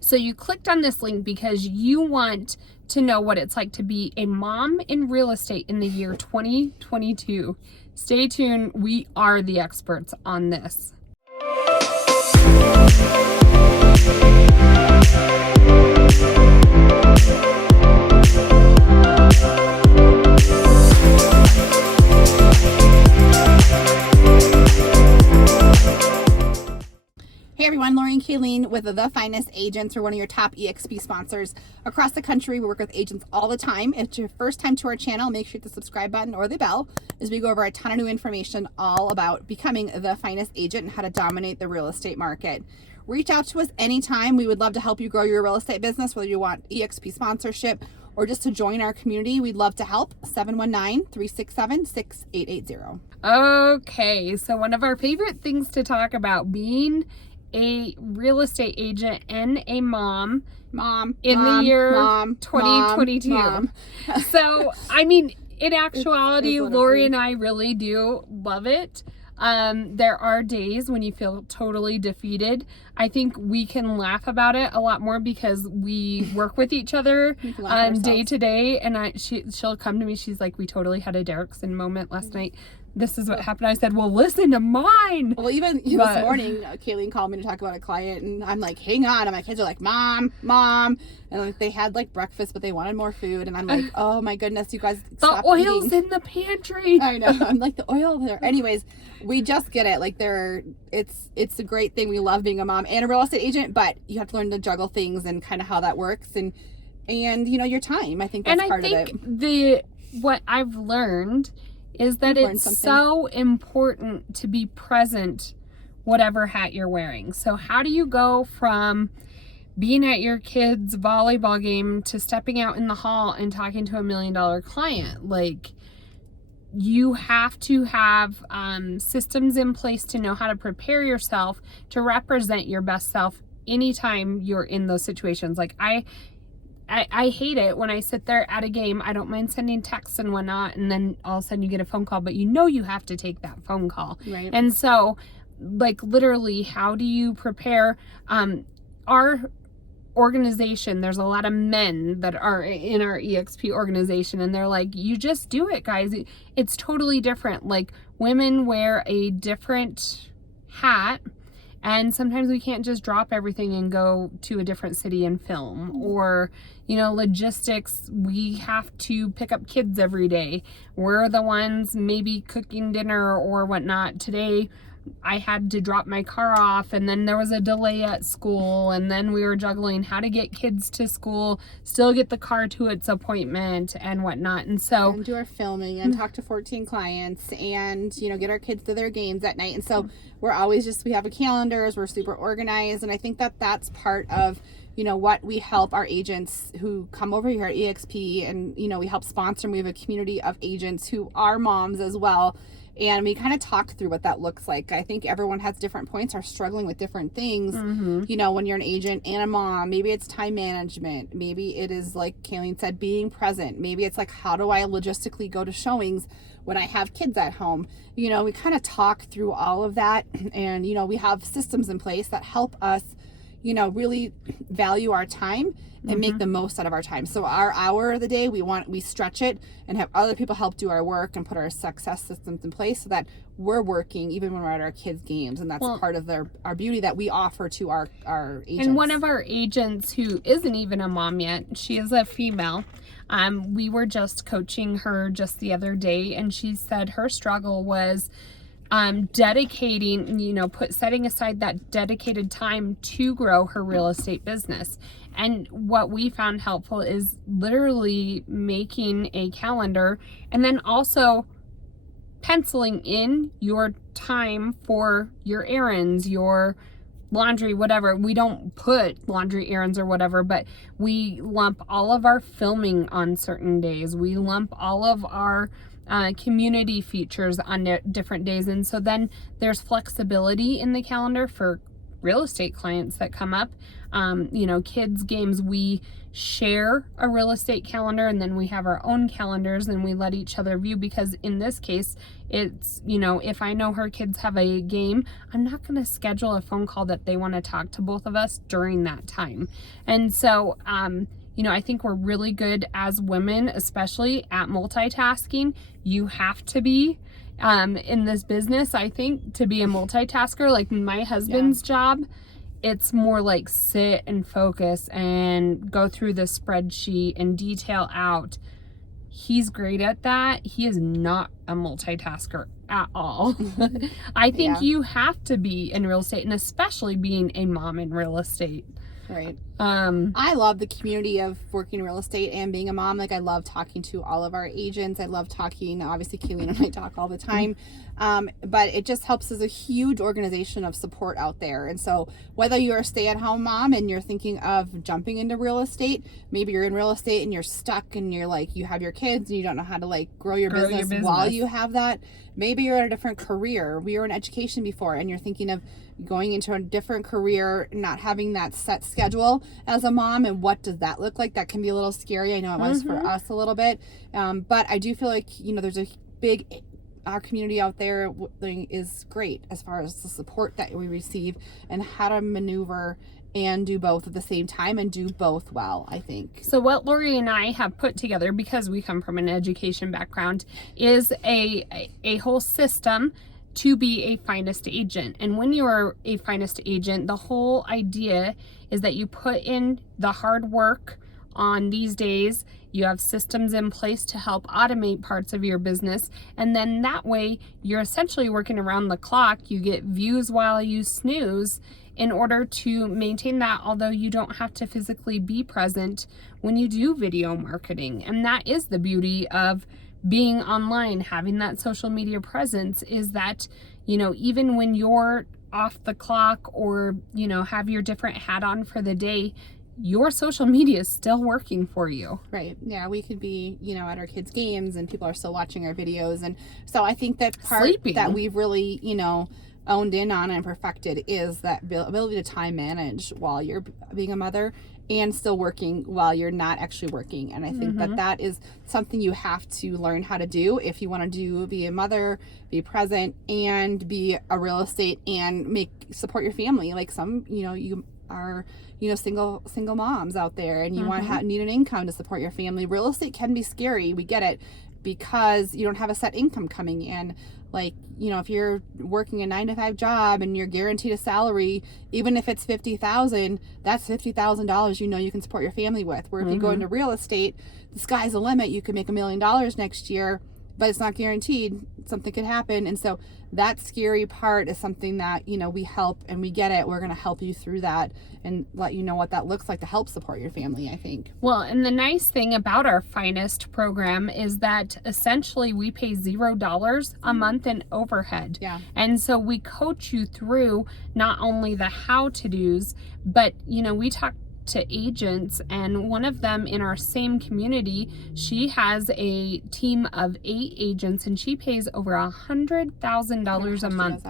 So you clicked on this link because you want to know what it's like to be a mom in real estate in the year 2022. Stay tuned. We are the experts on this. Hey everyone, Lori and Kayleen with The Finest Agents. We're one of your top EXP sponsors across the country. We work with agents all the time. If it's your first time to our channel, make sure you hit the subscribe button or the bell as we go over a ton of new information all about becoming the finest agent and how to dominate the real estate market. Reach out to us anytime. We would love to help you grow your real estate business, whether you want EXP sponsorship or just to join our community. We'd love to help. 719-367-6880. Okay, so one of our favorite things to talk about, being a real estate agent and a mom in the year 2022. So, I mean, in actuality, Lori and I really do love it. There are days when you feel totally defeated. I think we can laugh about it a lot more because we work with each other day to day. And she'll come to me. She's like, we totally had a Derrickson moment last night. This is what happened. I said, well, listen to mine. Well, even this morning, Kayleen called me to talk about a client, and I'm like, hang on. And my kids are like, Mom. And like, they had like breakfast, but they wanted more food. And I'm like, oh my goodness, you guys stop the oil's eating. In the pantry. I know. I'm like, the oil there. Anyways, we just get it. Like, it's a great thing. We love being a mom and a real estate agent, but you have to learn to juggle things and kind of how that works and you know, your time. I think that's part of it. What I've learned is that it's so important to be present whatever hat you're wearing. So how do you go from being at your kid's volleyball game to stepping out in the hall and talking to $1 million client? Like, you have to have systems in place to know how to prepare yourself to represent your best self anytime you're in those situations. Like, I hate it when I sit there at a game. I don't mind sending texts and whatnot, and then all of a sudden you get a phone call, but you know you have to take that phone call. Right. And so, like, literally, how do you prepare? Our organization, there's a lot of men that are in our EXP organization, and they're like, you just do it, guys. It's totally different. Like, women wear a different hat. And sometimes we can't just drop everything and go to a different city and film. Or, you know, logistics, we have to pick up kids every day. We're the ones maybe cooking dinner or whatnot. Today, I had to drop my car off, and then there was a delay at school, and then we were juggling how to get kids to school, still get the car to its appointment and whatnot. And so, and do our filming and talk to 14 clients and, you know, get our kids to their games at night. And so we're always we have a calendars, we're super organized. And I think that that's part of, you know, what we help our agents who come over here at EXP, and, you know, we help sponsor them. We have a community of agents who are moms as well. And we kind of talk through what that looks like. I think everyone has different points, are struggling with different things. You know, when you're an agent and a mom, maybe it's time management. Maybe it is, like Kayleen said, being present. Maybe it's like, how do I logistically go to showings when I have kids at home? You know, we kind of talk through all of that. And, you know, we have systems in place that help us, you know, really value our time and make the most out of our time. So our hour of the day, we stretch it and have other people help do our work and put our success systems in place so that we're working even when we're at our kids' games. And that's part of our beauty that we offer to our agents. And one of our agents who isn't even a mom yet, she is a female. We were just coaching her just the other day, and she said her struggle was dedicating, you know, setting aside that dedicated time to grow her real estate business. And what we found helpful is literally making a calendar and then also penciling in your time for your errands, your laundry, whatever. We don't put laundry errands or whatever, but we lump all of our filming on certain days. We lump all of our community features on different days. And so then there's flexibility in the calendar for real estate clients that come up. Kids games, we share a real estate calendar, and then we have our own calendars, and we let each other view, because in this case, it's, if I know her kids have a game, I'm not going to schedule a phone call that they want to talk to both of us during that time. And so, I think we're really good as women, especially at multitasking. You have to be in this business, I think, to be a multitasker. Like my husband's job, it's more like sit and focus and go through the spreadsheet and detail out. He's great at that. He is not a multitasker at all. I think you have to be in real estate, and especially being a mom in real estate. Right. I love the community of working in real estate and being a mom. Like, I love talking to all of our agents. I love talking, obviously Kayleen and I talk all the time. But it just helps as a huge organization of support out there. And so whether you're a stay-at-home mom and you're thinking of jumping into real estate, maybe you're in real estate and you're stuck and you're like, you have your kids and you don't know how to like grow your business while you have that. Maybe you're in a different career. We were in education before and you're thinking of going into a different career, not having that set schedule as a mom, and what does that look like? That can be a little scary. I know it was for us a little bit, but I do feel like there's a big, our community out there is great as far as the support that we receive and how to maneuver and do both at the same time and do both well, I think. So what Lori and I have put together, because we come from an education background, is a whole system to be a finest agent. And when you're a finest agent, the whole idea is that you put in the hard work on these days. You have systems in place to help automate parts of your business. And then that way you're essentially working around the clock. You get views while you snooze in order to maintain that, although you don't have to physically be present when you do video marketing. And that is the beauty of being online, having that social media presence, is that, even when you're off the clock or, have your different hat on for the day, your social media is still working for you. Right. Yeah, we could be, at our kids' games and people are still watching our videos. And so I think that part that we've really, owned in on and perfected is that ability to time manage while you're being a mother and still working while you're not actually working. And I think that is something you have to learn how to do if you want to be a mother, be present, and be a real estate and support your family. Like some, you are, single moms out there and you want to need an income to support your family. Real estate can be scary. We get it, because you don't have a set income coming in. Like, if you're working a 9-to-5 job and you're guaranteed a salary, even if it's $50,000, that's $50,000 you can support your family with. Where if you go into real estate, the sky's the limit. You could make $1 million next year, but it's not guaranteed. Something could happen. And so that scary part is something that, we help, and we get it. We're going to help you through that and let you know what that looks like to help support your family, I think. Well, and the nice thing about our Finest program is that essentially we pay $0 a month in overhead. Yeah. And so we coach you through not only the how-to-dos, but, we talk to agents, and one of them in our same community, she has a team of 8 agents, and she pays over $100,000 a month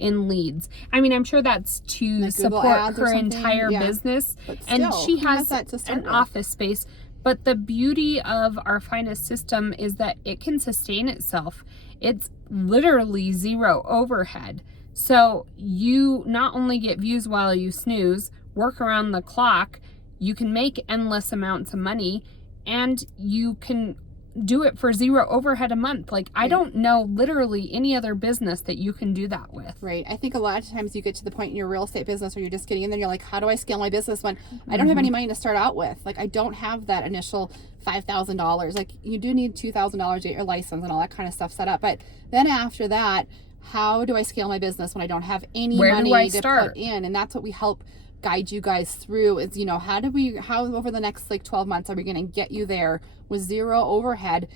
in leads. I mean, I'm sure that's to support her entire business, and she has an office space. But the beauty of our Finest system is that it can sustain itself. It's literally zero overhead. So you not only get views while you snooze, work around the clock, you can make endless amounts of money, and you can do it for zero overhead a month. Like, I don't know literally any other business that you can do that with. Right. I think a lot of times you get to the point in your real estate business where you're just getting in there, you're like, how do I scale my business when I don't have any money to start out with? Like, I don't have that initial $5,000. Like, you do need $2,000 to get your license and all that kind of stuff set up. But then after that, how do I scale my business when I don't have any money to put in? And that's what we help guide you guys through is, how over the next 12 months are we going to get you there with zero overhead,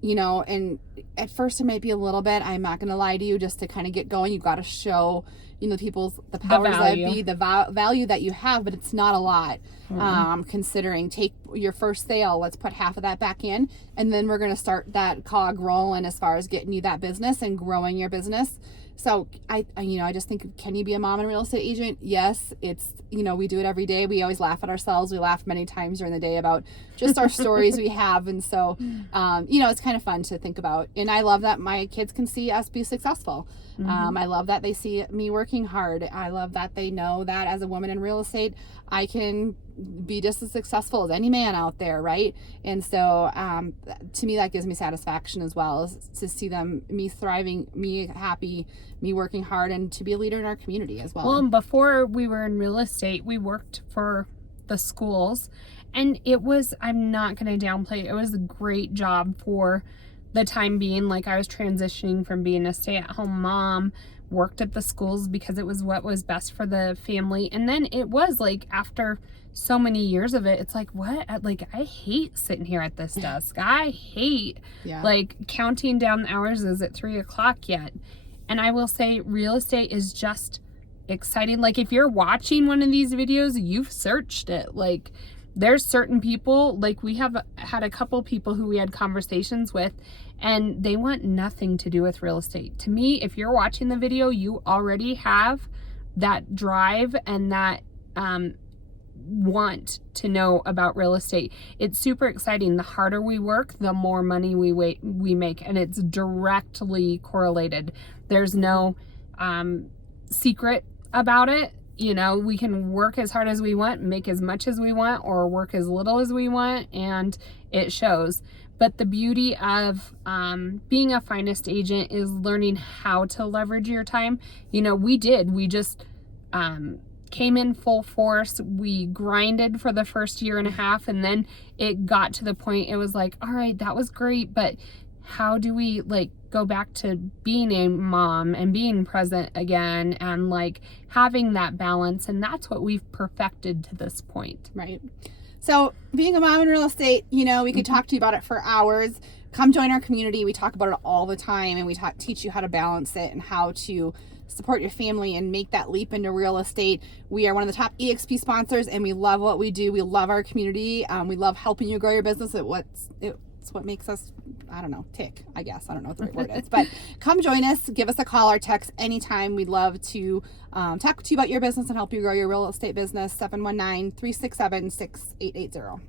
and at first it might be a little bit, I'm not going to lie to you, just to kind of get going. You've got to show, the powers that be, the value that you have, but it's not a lot. Considering take your first sale, let's put half of that back in, and then we're going to start that cog rolling as far as getting you that business and growing your business. So I just think, can you be a mom and real estate agent? Yes. It's, we do it every day. We always laugh at ourselves. We laugh many times during the day about just our stories we have. And so, it's kind of fun to think about. And I love that my kids can see us be successful. I love that they see me working hard. I love that they know that as a woman in real estate, I can be just as successful as any man out there, right? And so to me, that gives me satisfaction as well, is to see me thriving, me happy, me working hard, and to be a leader in our community as well. Well, before we were in real estate, we worked for the schools, and I'm not going to downplay it, it was a great job for the time being. Like, I was transitioning from being a stay-at-home mom, worked at the schools because it was what was best for the family. And then it was like, after so many years of it, it's like, what? Like, I hate sitting here at this desk. I hate like counting down the hours. Is it 3:00 yet? And I will say, real estate is just exciting. Like, if you're watching one of these videos, you've searched it. Like, there's certain people, like, we have had a couple people who we had conversations with, and they want nothing to do with real estate. To me, if you're watching the video, you already have that drive and that want to know about real estate. It's super exciting. The harder we work, the more money we make, and it's directly correlated. There's no secret about it. We can work as hard as we want, make as much as we want, or work as little as we want, and it shows. But the beauty of being a finest agent is learning how to leverage your time. We just came in full force. We grinded for the first year and a half, and then it got to the point, it was like, all right, that was great, but how do we go back to being a mom and being present again, and having that balance? And that's what we've perfected to this point. Right. So being a mom in real estate, we could talk to you about it for hours. Come join our community. We talk about it all the time, and we teach you how to balance it and how to support your family and make that leap into real estate. We are one of the top EXP sponsors, and we love what we do. We love our community. We love helping you grow your business. It's what makes us, I don't know, tick, I guess. I don't know what the right word is. But come join us. Give us a call or text anytime. We'd love to talk to you about your business and help you grow your real estate business. 719-367-6880.